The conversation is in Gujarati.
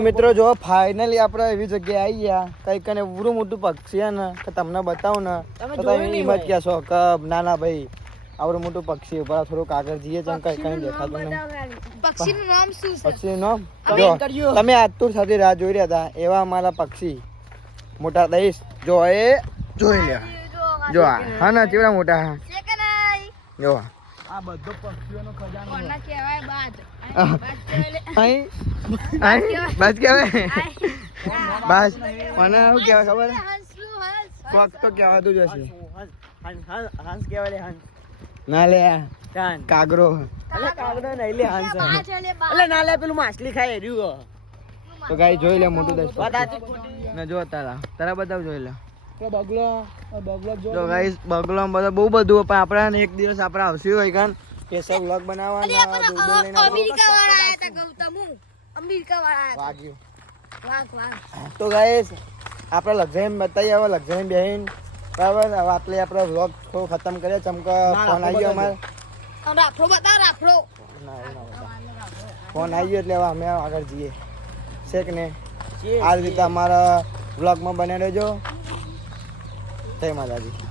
મિત્રો જો ફાઇનલી આપણે એવી જગ્યાએ આવી ગયા કઈક ને પૂરું મોટું પક્ષી છે ને કે તમને બતાવું ને તો તમે હિંમત કહેશો કે ના ના ભાઈ આવડું મોટું પક્ષી ઉપર થોડુંક આગળ જઈએ જેમ કઈ કઈ દેખાતું નહીં. પક્ષીનું નામ શું છે? પક્ષીનું નામ જો તમે આતુર સાથે રાહ જોઈ રહ્યા હતા એવા અમારા પક્ષી મોટા દઈશ જો એ જોઈ લે જો હા ના કેવડા મોટા હા જો આ બધો પક્ષીઓનો ખજાનો કોના કહેવાય બાજ અહીં બસ કહેવાય બસ મને શું કહેવાય ખબર કોક તો કહેવાતું જ હશે હંસ કહેવાય હંસ ના લે કાગરો કાગરો નહીં લે હંસ એટલે ના લે પેલું માછલી ખાય રહ્યું તો ગાઈ જોઈ લે મોટું દસ ને જો તારા બતાવ જોઈ લે જો ગાઈસ બગલો બધા બહુ બધું પણ આપણે એક દિવસ આપણે આવશું હોય કાન કે સબ વ્લોગ બનાવવાના દૂરબીન લઈને અમેરિકા વાળા આયા હતા ગૌતમ અમેરિકા વાળા વાગ્યું વાહ તો ગાઈસ આપણે લક્ષણ બતાવી હવે લક્ષણ બેહીન બરાબર હવે આપણે વ્લોગ થોડો ખતમ કરીએ ચમકા ફોન આવી ગયો અમારે રાફરો બતા રાફરો ફોન આવી ગયો એટલે હવે અમે આગળ જઈએ છે કે ને આ રીતે અમારા વ્લોગમાં બને રહેજો જય માતાજી.